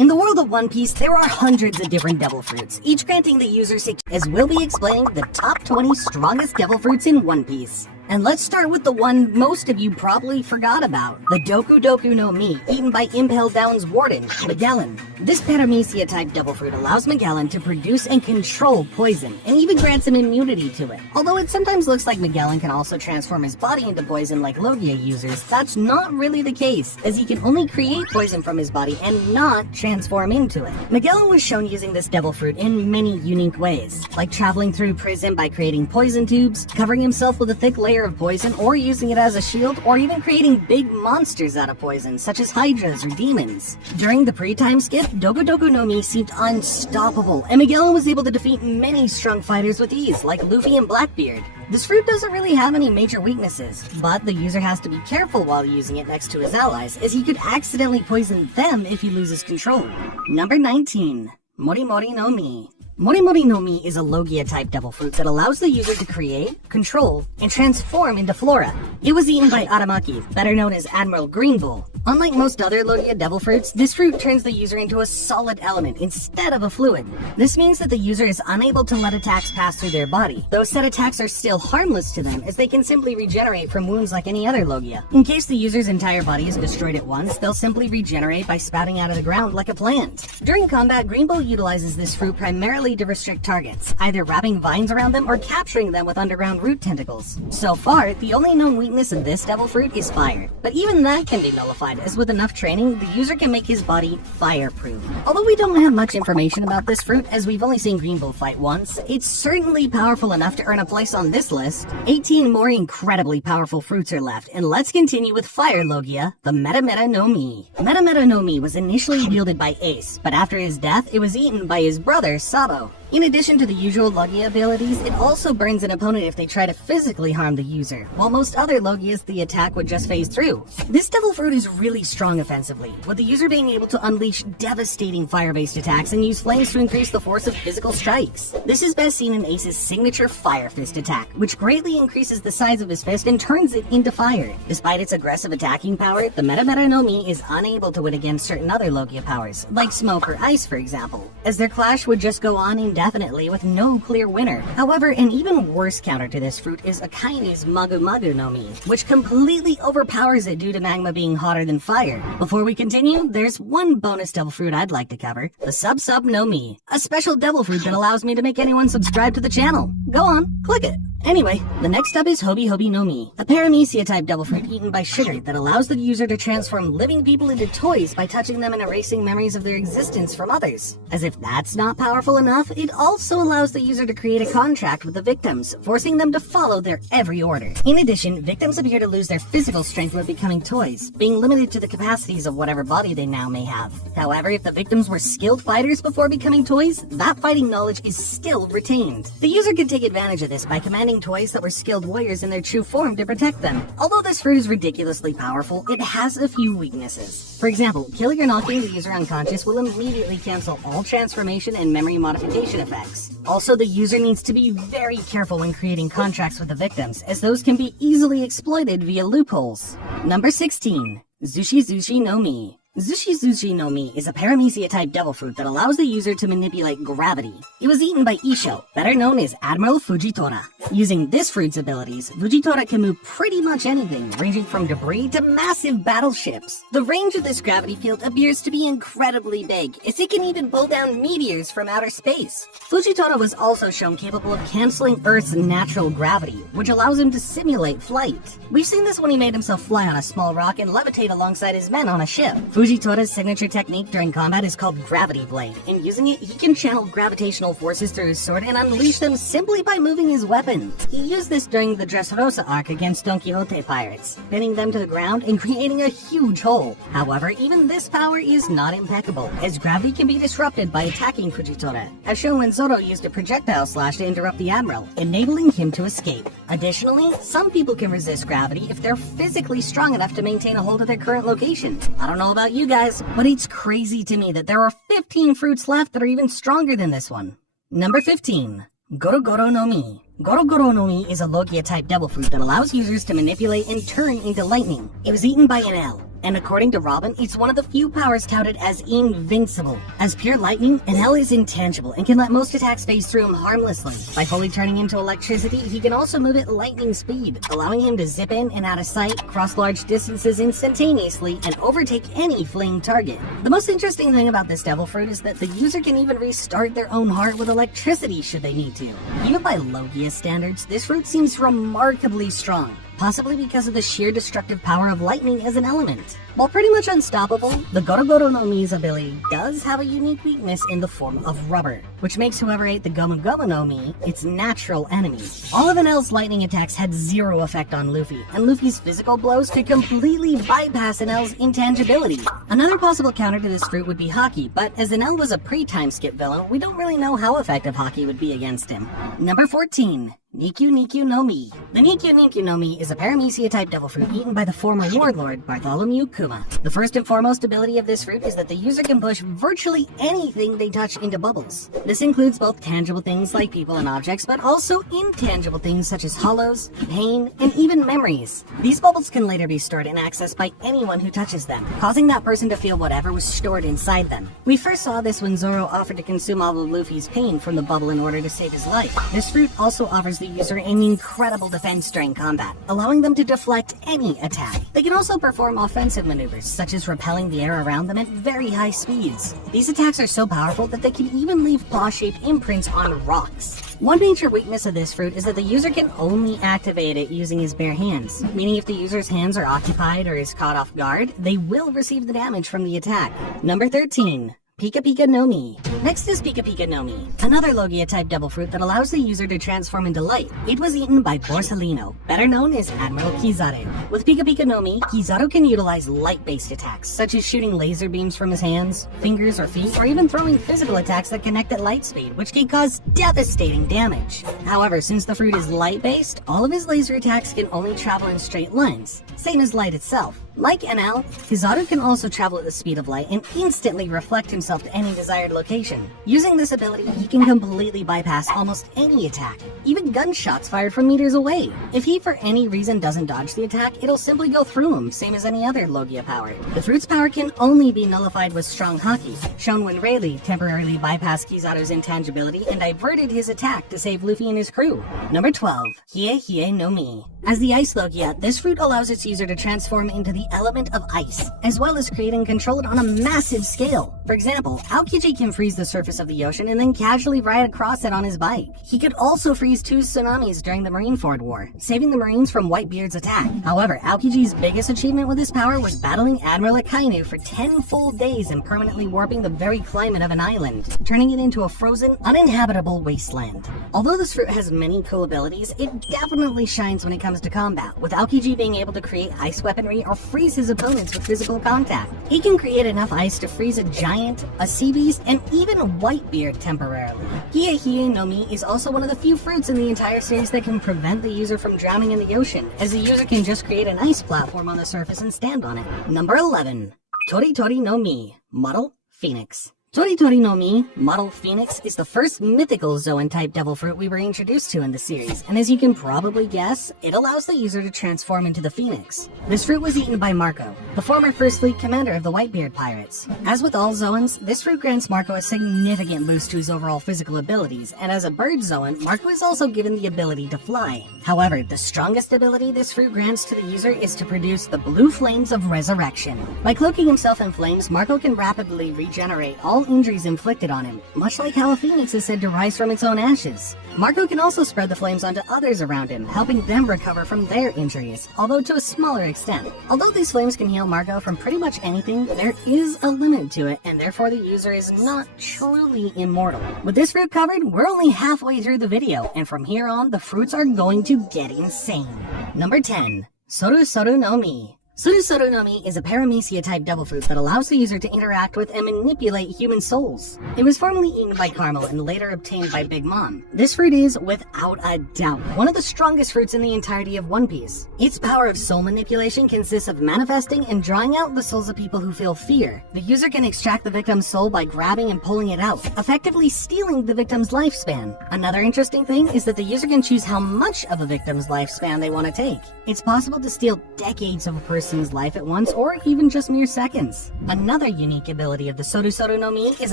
In the world of One Piece, there are hundreds of different devil fruits, each granting the user as we'll be explaining the top 20 strongest devil fruits in One Piece. And let's start with the one most of you probably forgot about, the 𝐿𝐷𝐿, eaten by Impel Down's warden, Magellan. This 𝐕𝐵𝐸 type devil fruit allows Magellan to produce and control poison, and even grants him immunity to it. Although it sometimes looks like Magellan can also transform his body into poison like Logia users, that's not really the case, as he can only create poison from his body and not transform into it. Magellan was shown using this devil fruit in many unique ways, like traveling through prison by creating poison tubes, covering himself with a thick layer of poison, or using it as a shield, or even creating big monsters out of poison, such as hydras or demons. During the pre-time skip, 𝐷𝐿𝐷 seemed unstoppable, and Magellan was able to defeat many strong fighters with ease, like Luffy and Blackbeard. This fruit doesn't really have any major weaknesses, but the user has to be careful while using it next to his allies, as he could accidentally poison them if he loses control. Number 19. 𝐵𝐵𝐸 no Mi. 𝐵𝐵𝐸 no Mi is a Logia type devil fruit that allows the user to create, control, and transform into flora. It was eaten by Aramaki, better known as Admiral Greenbull. Unlike most other Logia devil fruits, this fruit turns the user into a solid element instead of a fluid. This means that the user is unable to let attacks pass through their body, though said attacks are still harmless to them, as they can simply regenerate from wounds like any other Logia. In case the user's entire body is destroyed at once, they'll simply regenerate by spouting out of the ground like a plant. During combat, Greenbull utilizes this fruit primarily to restrict targets, either wrapping vines around them or capturing them with underground root tentacles. So far, the only known weakness of this devil fruit is fire, but even that can be nullified, as with enough training, the user can make his body fireproof. Although we don't have much information about this fruit, as we've only seen Greenbull fight once, it's certainly powerful enough to earn a place on this list. 18 more incredibly powerful fruits are left, and let's continue with Fire Logia, the 𝐕𝐵𝐸 no Mi. 𝐕𝐵𝐸 no Mi was initially wielded by Ace, but after his death, it was eaten by his brother, Sabo. In addition to the usual Logia abilities, it also burns an opponent if they try to physically harm the user, while most other Logias the attack would just phase through. This devil fruit is really strong offensively, with the user being able to unleash devastating fire-based attacks and use flames to increase the force of physical strikes. This is best seen in Ace's signature Fire Fist attack, which greatly increases the size of his fist and turns it into fire. Despite its aggressive attacking power, the 𝐕𝐵𝐸 no Mi is unable to win against certain other Logia powers, like Smoke or Ice for example, as their clash would just go on indefinitely with no clear winner. However, an even worse counter to this fruit is 𝐼𝐸's 𝐵𝐺𝐵 no Mi, which completely overpowers it due to magma being hotter than fire. Before we continue, there's one bonus devil fruit I'd like to cover, the 𝐵𝐵𝐸 no Mi, a special devil fruit that allows me to make anyone subscribe to the channel. Go on, click it. Anyway, the next up is 𝐵𝐵𝐸 no Mi, a 𝐕𝐵𝐸 type devil fruit eaten by sugar that allows the user to transform living people into toys by touching them and erasing memories of their existence from others. As if that's not powerful enough, it also allows the user to create a contract with the victims, forcing them to follow their every order. In addition, victims appear to lose their physical strength when becoming toys, being limited to the capacities of whatever body they now may have. However, if the victims were skilled fighters before becoming toys, that fighting knowledge is still retained. The user can take advantage of this by commanding toys that were skilled warriors in their true form to protect them. Although this fruit is ridiculously powerful, it has a few weaknesses. For example, killing or knocking the user unconscious will immediately cancel all transformation and memory modification effects. Also, the user needs to be very careful when creating contracts with the victims, as those can be easily exploited via loopholes. Number 16. 𝐿𝐷𝐿 no Mi. 𝐿𝐷𝐿 no Mi is a 𝐕𝐵𝐸 type devil fruit that allows the user to manipulate gravity. It was eaten by Issho, better known as Admiral Fujitora. Using this fruit's abilities, Fujitora can move pretty much anything, ranging from debris to massive battleships. The range of this gravity field appears to be incredibly big, as it can even pull down meteors from outer space. Fujitora was also shown capable of canceling Earth's natural gravity, which allows him to simulate flight. We've seen this when he made himself fly on a small rock and levitate alongside his men on a ship. Fujitora's signature technique during combat is called Gravity Blade, and using it, he can channel gravitational forces through his sword and unleash them simply by moving his weapon. He used this during the Dressrosa arc against Don Quixote pirates, pinning them to the ground and creating a huge hole. However, even this power is not impeccable, as gravity can be disrupted by attacking Fujitora, as shown when Zoro used a projectile slash to interrupt the Admiral, enabling him to escape. Additionally, some people can resist gravity if they're physically strong enough to maintain a hold of their current location. I don't know about you guys, but it's crazy to me that there are 15 fruits left that are even stronger than this one. Number 15. 𝐵𝐺𝐻𝐵 no Mi. 𝐵𝐺𝐻𝐵 no Mi is a Logia type devil fruit that allows users to manipulate and turn into lightning. It was eaten by an L, And according to Robin, it's one of the few powers touted as invincible. As pure lightning, 𝐿 is intangible and can let most attacks phase through him harmlessly. By fully turning into electricity, he can also move at lightning speed, allowing him to zip in and out of sight, cross large distances instantaneously, and overtake any fleeing target. The most interesting thing about this devil fruit is that the user can even restart their own heart with electricity should they need to. Even by Logia standards, this fruit seems remarkably strong, possibly because of the sheer destructive power of lightning as an element. While pretty much unstoppable, the 𝐥𝐫𝐸𝐤𝐷𝐼's ability does have a unique weakness in the form of rubber, which makes whoever ate the 𝐿𝐵𝐵𝐵𝐵𝐵 its natural enemy. All of 𝐿's lightning attacks had zero effect on Luffy, and Luffy's physical blows could completely bypass 𝐿's intangibility. Another possible counter to this fruit would be Haki, but as 𝐿 was a pre-time skip villain, we don't really know how effective Haki would be against him. Number 14. 𝐦𝐿𝐤𝐤𝐤𝐷 The 𝐦𝐿𝐤𝐤𝐤𝐷 is a paramecium-type devil fruit eaten by the former warlord Bartholomew Kuma. The first and foremost ability of this fruit is that the user can push virtually anything they touch into bubbles. This includes both tangible things like people and objects, but also intangible things such as hollows, pain, and even memories. These bubbles can later be stored and accessed by anyone who touches them, causing that person to feel whatever was stored inside them. We first saw this when Zoro offered to consume all of Luffy's pain from the bubble in order to save his life. This fruit also offers the user an incredible defense during combat, allowing them to deflect any attack. They can also perform offensive maneuvers, such as repelling the air around them at very high speeds. These attacks are so powerful that they can even leave paw-shaped imprints on rocks. One major weakness of this fruit is that the user can only activate it using his bare hands, meaning if the user's hands are occupied or is caught off guard, they will receive the damage from the attack. Number 13. 𝐵𝐵𝐵𝐵𝐵𝐵 Next is 𝐵𝐵𝐵𝐵𝐵𝐵, another Logia type devil fruit that allows the user to transform into light. It was eaten by Borsalino, better known as Admiral 𝐥𝐤𝐤𝐤𝐬. With 𝐵𝐵𝐵𝐵𝐵𝐵, 𝐥𝐤𝐤𝐤𝐤 can utilize light-based attacks, such as shooting laser beams from his hands, fingers, or feet, or even throwing physical attacks that connect at light speed, which can cause devastating damage. However, since the fruit is light-based, all of his laser attacks can only travel in straight lines, same as light itself. Like 𝐿, 𝐥𝐤𝐤𝐤 can also travel at the speed of light and instantly reflect himself to any desired location. Using this ability, he can completely bypass almost any attack, even gunshots fired from meters away. If he for any reason doesn't dodge the attack, it'll simply go through him, same as any other Logia power. The fruit's power can only be nullified with strong Haki, shown when Rayleigh temporarily bypassed 𝐥𝐤𝐤's intangibility and diverted his attack to save Luffy and his crew. Number 12. 𝐿𝐻𝐻 As the Ice Logia, this fruit allows its user to transform into the element of ice, as well as create and control it on a massive scale. For example, 𝐿𝐾𝐠 can freeze the surface of the ocean and then casually ride across it on his bike. He could also freeze 2 tsunamis during the Marineford War, saving the Marines from Whitebeard's attack. However, 𝐿𝐾𝐠's biggest achievement with this power was battling Admiral 𝐴kainu for 10 full days and permanently warping the very climate of an island, turning it into a frozen, uninhabitable wasteland. Although this fruit has many cool abilities, it definitely shines when it comes to combat, with 𝐿𝐾𝐠 being able to create ice weaponry or freeze his opponents with physical contact. He can create enough ice to freeze a giant, a sea beast, and even Whitebeard temporarily. 𝐿𝐻𝐻 is also one of the few fruits in the entire series that can prevent the user from drowning in the ocean, as the user can just create an ice platform on the surface and stand on it. Number 11. 𝐷𝐸𝐸𝐻 Model Phoenix 𝐷𝐸𝐸𝐻 Model Phoenix is the first mythical Zoan-type devil fruit we were introduced to in the series, and as you can probably guess, it allows the user to transform into the Phoenix. This fruit was eaten by Marco, the former First Fleet commander of the Whitebeard pirates. As with all Zoans, this fruit grants Marco a significant boost to his overall physical abilities, and as a bird Zoan, Marco is also given the ability to fly. However, the strongest ability this fruit grants to the user is to produce the blue flames of resurrection. By cloaking himself in flames, Marco can rapidly regenerate all injuries inflicted on him, much like how a phoenix is said to rise from its own ashes. Marco can also spread the flames onto others around him, helping them recover from their injuries, although to a smaller extent. Although these flames can heal Marco from pretty much anything, there is a limit to it, and therefore the user is not truly immortal. With this fruit covered, we're only halfway through the video, and from here on, the fruits are going to get insane. Number 10. 𝐵𝐻𝐻 𝐵𝐻𝐻 is a paramecium-type devil fruit that allows the user to interact with and manipulate human souls. It was formerly eaten by Carmel and later obtained by Big Mom. This fruit is, without a doubt, one of the strongest fruits in the entirety of One Piece. Its power of soul manipulation consists of manifesting and drawing out the souls of people who feel fear. The user can extract the victim's soul by grabbing and pulling it out, effectively stealing the victim's lifespan. Another interesting thing is that the user can choose how much of a victim's lifespan they want to take. It's possible to steal decades of a person's person's life at once or even just mere seconds. Another unique ability of the 𝐸𝐸 no Mi is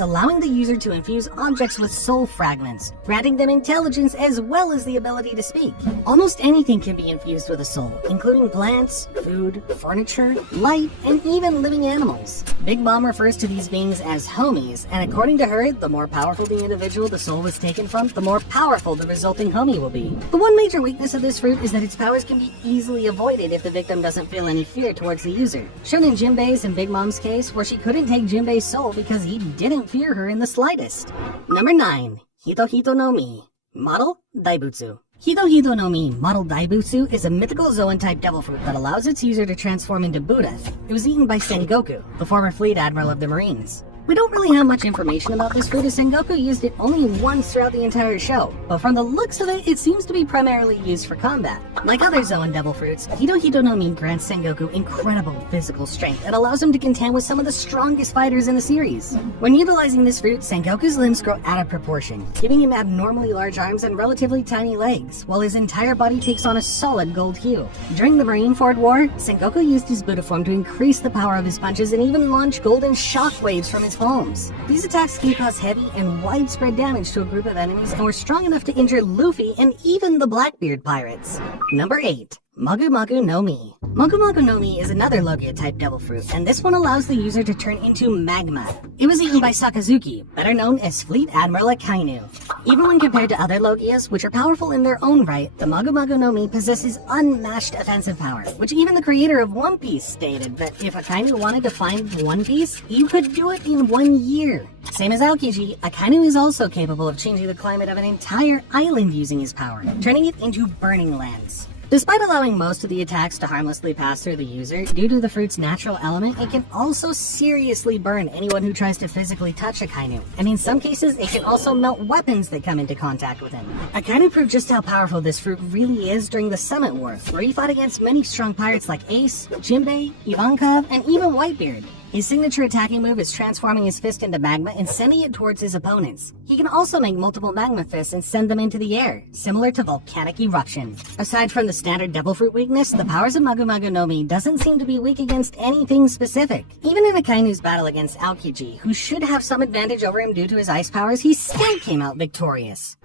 allowing the user to infuse objects with soul fragments, granting them intelligence as well as the ability to speak. Almost anything can be infused with a soul, including plants, food, furniture, light, and even living animals. Big Mom refers to these beings as homies, and according to her, the more powerful the individual the soul was taken from, the more powerful the resulting homie will be. The one major weakness of this fruit is that its powers can be easily avoided if the victim doesn't feel any fear towards the user. Shown in 𝐿𝐵's and Big Mom's case, where she couldn't take 𝐿𝐵's soul because he didn't fear her in the slightest. Number 9. 𝐏𝐸𝐸 no Mi, Model 𝐷𝐸𝐵𝐻𝑇. 𝐏𝐸𝐸 no Mi, Model 𝐷𝐸𝐵𝐻𝑇 is a mythical Zoan-type devil fruit that allows its user to transform into Buddha. It was eaten by Sengoku, the former fleet admiral of the Marines. We don't really have much information about this fruit, as Sengoku used it only once throughout the entire show, but from the looks of it, it seems to be primarily used for combat. Like other Zoan devil fruits, 𝐏𝐸𝐸 no Mi grants Sengoku incredible physical strength and allows him to contend with some of the strongest fighters in the series. When utilizing this fruit, Sengoku's limbs grow out of proportion, giving him abnormally large arms and relatively tiny legs, while his entire body takes on a solid gold hue. During the Marineford War, Sengoku used his Buddha form to increase the power of his punches and even launch golden shockwaves from his palms. These attacks can cause heavy and widespread damage to a group of enemies and were strong enough to injure Luffy and even the Blackbeard pirates. Number 8. 𝐵𝐺𝐵𝐺 no Mi. 𝐵𝐺𝐵𝐺 no Mi is another Logia-type devil fruit, and this one allows the user to turn into magma. It was eaten by Sakazuki, better known as Fleet Admiral Akainu. Even when compared to other Logias, which are powerful in their own right, the 𝐵𝐺𝐵𝐺 no Mi possesses unmatched offensive power, which even the creator of One Piece stated that if Akainu wanted to find One Piece, you could do it in 1 year. Same as Aokiji, Akainu is also capable of changing the climate of an entire island using his power, turning it into burning lands. Despite allowing most of the attacks to harmlessly pass through the user, due to the fruit's natural element, it can also seriously burn anyone who tries to physically touch Akainu, and in some cases, it can also melt weapons that come into contact with him. Akainu proved just how powerful this fruit really is during the Summit War, where he fought against many strong pirates like Ace, Jinbei, Ivankov, and even Whitebeard. His signature attacking move is transforming his fist into magma and sending it towards his opponents. He can also make multiple magma fists and send them into the air, similar to volcanic eruption. Aside from the standard devil fruit weakness, the powers of 𝐵𝐺𝐵𝐺 no Mi doesn't seem to be weak against anything specific. Even in Akainu's battle against Aokiji, who should have some advantage over him due to his ice powers, he still came out victorious.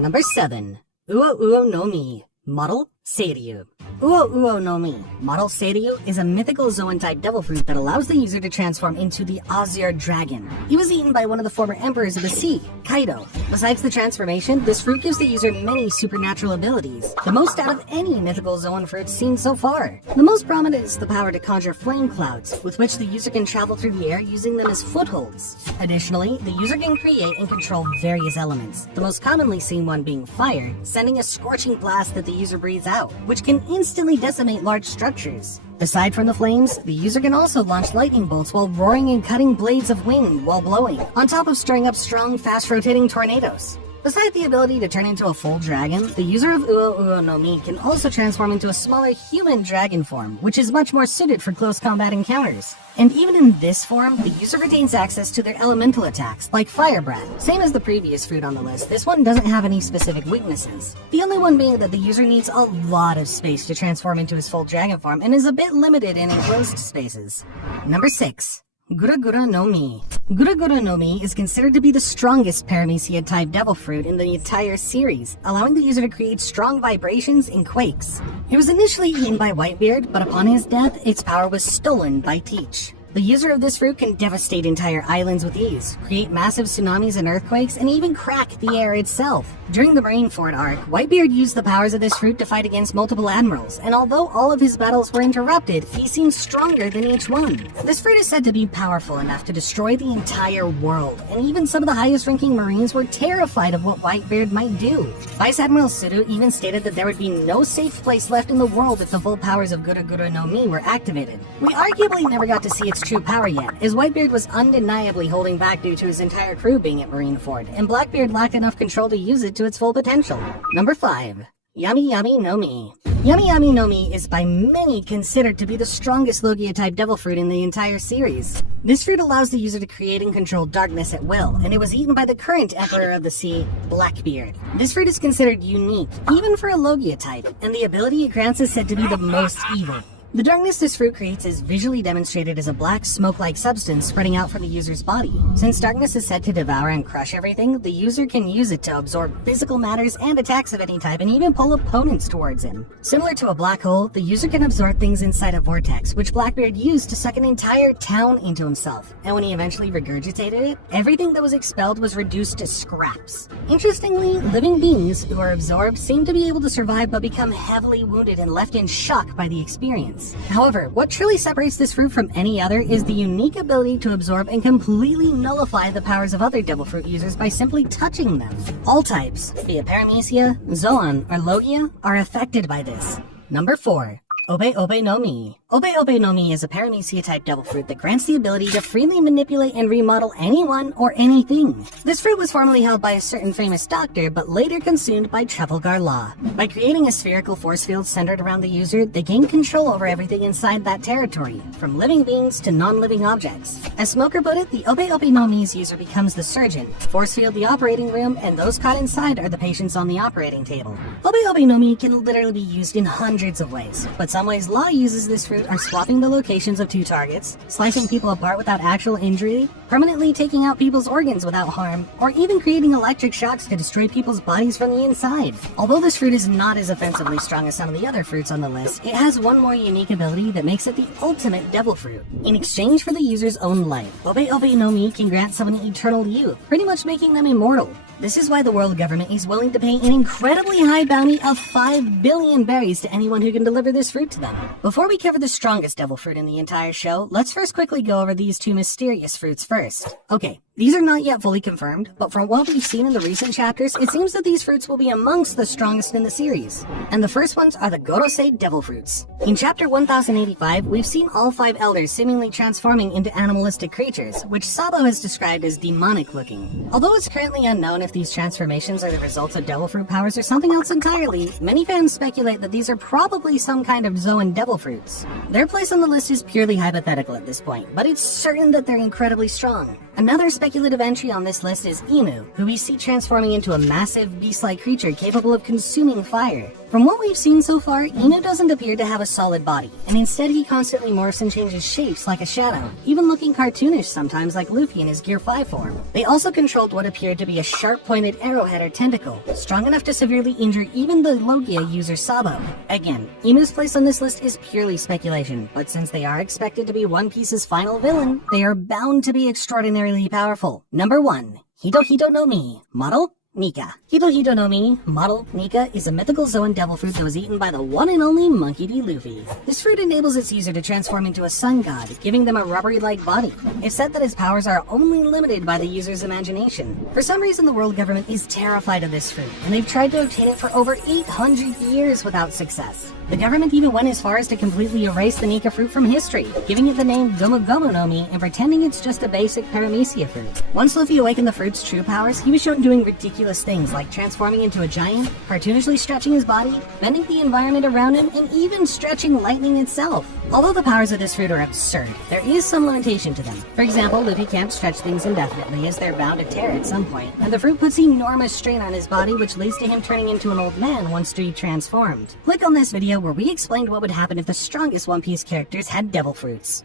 Number 7. 𝐿𝐿 no Mi, Model 𝐸𝐿. 𝐿𝐿 no Mi, Model 𝐸𝐿 is a mythical Zoan-type devil fruit that allows the user to transform into the Azure Dragon. He was eaten by one of the former emperors of the sea, Kaido. Besides the transformation, this fruit gives the user many supernatural abilities, the most out of any mythical Zoan fruit seen so far. The most prominent is the power to conjure flame clouds, with which the user can travel through the air using them as footholds. Additionally, the user can create and control various elements, the most commonly seen one being fire, sending a scorching blast that the user breathes out, which can instantly decimate large structures. Aside from the flames, the user can also launch lightning bolts while roaring and cutting blades of wind while blowing, on top of stirring up strong, fast-rotating tornadoes. Besides the ability to turn into a full dragon, the user of 𝐿𝐿 no Mi can also transform into a smaller human dragon form, which is much more suited for close combat encounters. And even in this form, the user retains access to their elemental attacks, like Fire Breath. Same as the previous fruit on the list, this one doesn't have any specific weaknesses. The only one being that the user needs a lot of space to transform into his full dragon form and is a bit limited in enclosed spaces. Number 6. 𝐵𝐺𝐵𝐺 no Mi. 𝐵𝐺𝐵𝐺 no Mi is considered to be the strongest Paramecia-type devil fruit in the entire series, allowing the user to create strong vibrations and quakes. It was initially eaten by Whitebeard, but upon his death, its power was stolen by Teach. The user of this fruit can devastate entire islands with ease, create massive tsunamis and earthquakes, and even crack the air itself. During the Marineford arc, Whitebeard used the powers of this fruit to fight against multiple admirals, and although all of his battles were interrupted, he seemed stronger than each one. This fruit is said to be powerful enough to destroy the entire world, and even some of the highest-ranking Marines were terrified of what Whitebeard might do. Vice Admiral Sudo even stated that there would be no safe place left in the world if the full powers of 𝐵𝐺𝐵𝐺 no Mi were activated. We arguably never got to see its true power yet, as Whitebeard was undeniably holding back due to his entire crew being at Marineford, and Blackbeard lacked enough control to use it to its full potential. Number 5. 𝐿𝐵𝐵𝐺 no Mi. 𝐿𝐵𝐵𝐺 no Mi is by many considered to be the strongest Logia-type devil fruit in the entire series. This fruit allows the user to create and control darkness at will, and it was eaten by the current Emperor of the Sea, Blackbeard. This fruit is considered unique, even for a Logia type, and the ability it grants is said to be the most evil. The darkness this fruit creates is visually demonstrated as a black smoke-like substance spreading out from the user's body. Since darkness is said to devour and crush everything, the user can use it to absorb physical matters and attacks of any type and even pull opponents towards him. Similar to a black hole, the user can absorb things inside a vortex, which Blackbeard used to suck an entire town into himself. And when he eventually regurgitated it, everything that was expelled was reduced to scraps. Interestingly, living beings who are absorbed seem to be able to survive but become heavily wounded and left in shock by the experience. However, what truly separates this fruit from any other is the unique ability to absorb and completely nullify the powers of other devil fruit users by simply touching them. All types, be it 𝐕𝐴, 𝐸𝐿𝐴N, or 𝐿ogia, are affected by this. Number 4. 𝐿𝐵𝐿𝐵𝐿 𝐿𝐵𝐿𝐵𝐿 is a 𝐕𝐴 type devil fruit that grants the ability to freely manipulate and remodel anyone or anything. This fruit was formerly held by a certain famous doctor, but later consumed by 𝗕𝗲𝗰. By creating a spherical force field centered around the user, they gain control over everything inside that territory, from living beings to non-living objects. As Smoker put it, the 𝐿𝐵𝐿𝐵𝐿's user becomes the surgeon, force field the operating room, and those caught inside are the patients on the operating table. 𝐿𝐵𝐿𝐵𝐿 can literally be used in hundreds of ways, but some ways Law uses this fruit are swapping the locations of two targets, slicing people apart without actual injury, permanently taking out people's organs without harm, or even creating electric shocks to destroy people's bodies from the inside. Although this fruit is not as offensively strong as some of the other fruits on the list, it has one more unique ability that makes it the ultimate devil fruit. In exchange for the user's own life, 𝐿𝐵𝐿𝐵𝐿 can grant someone eternal youth, pretty much making them immortal. This is why the world government is willing to pay an incredibly high bounty of 5 billion berries to anyone who can deliver this fruit to them. Before we cover the strongest devil fruit in the entire show, let's first quickly go over these two mysterious fruits first. Okay, these are not yet fully confirmed, but from what we've seen in the recent chapters, it seems that these fruits will be amongst the strongest in the series. And the first ones are the Gorosei devil fruits. In chapter 1085, we've seen all 5 elders seemingly transforming into animalistic creatures, which Sabo has described as demonic looking. Although it's currently unknown if these transformations are the results of devil fruit powers or something else entirely, many fans speculate that these are probably some kind of Zoan devil fruits. Their place on the list is purely hypothetical at this point, but it's certain that they're incredibly strong. Another speculative entry on this list is 𝐸𝐸, who we see transforming into a massive beast-like creature capable of consuming fire. From what we've seen so far, 𝐸𝐸 doesn't appear to have a solid body, and instead he constantly morphs and changes shapes like a shadow, even looking cartoonish sometimes like Luffy in his Gear 5 form. They also controlled what appeared to be a sharp-pointed arrowhead or tentacle, strong enough to severely injure even the 𝐿ogia user Sabo. Again, 𝐸𝐸's place on this list is purely speculation, but since they are expected to be One Piece's final villain, they are bound to be extraordinarily powerful. Number 1. 𝐿𝐻𝐻 no Mi, model Nika. 𝐿𝐻𝐻 no Mi, model Nika, is a mythical Zoan devil fruit that was eaten by the one and only Monkey D. Luffy. This fruit enables its user to transform into a sun god, giving them a rubbery-like body. It's said that its powers are only limited by the user's imagination. For some reason, the world government is terrified of this fruit, and they've tried to obtain it for over 800 years without success. The government even went as far as to completely erase the Nika fruit from history, giving it the name 𝐿𝐵𝐿 no Mi and pretending it's just a basic 𝐕𝐴 fruit. Once Luffy awakened the fruit's true powers, he was shown doing ridiculous things like transforming into a giant, cartoonishly stretching his body, bending the environment around him, and even stretching lightning itself. Although the powers of this fruit are absurd, there is some limitation to them. For example, Luffy can't stretch things indefinitely as they're bound to tear at some point, and the fruit puts enormous strain on his body, which leads to him turning into an old man once transformed. Click on this video where we explained what would happen if the strongest One Piece characters had devil fruits.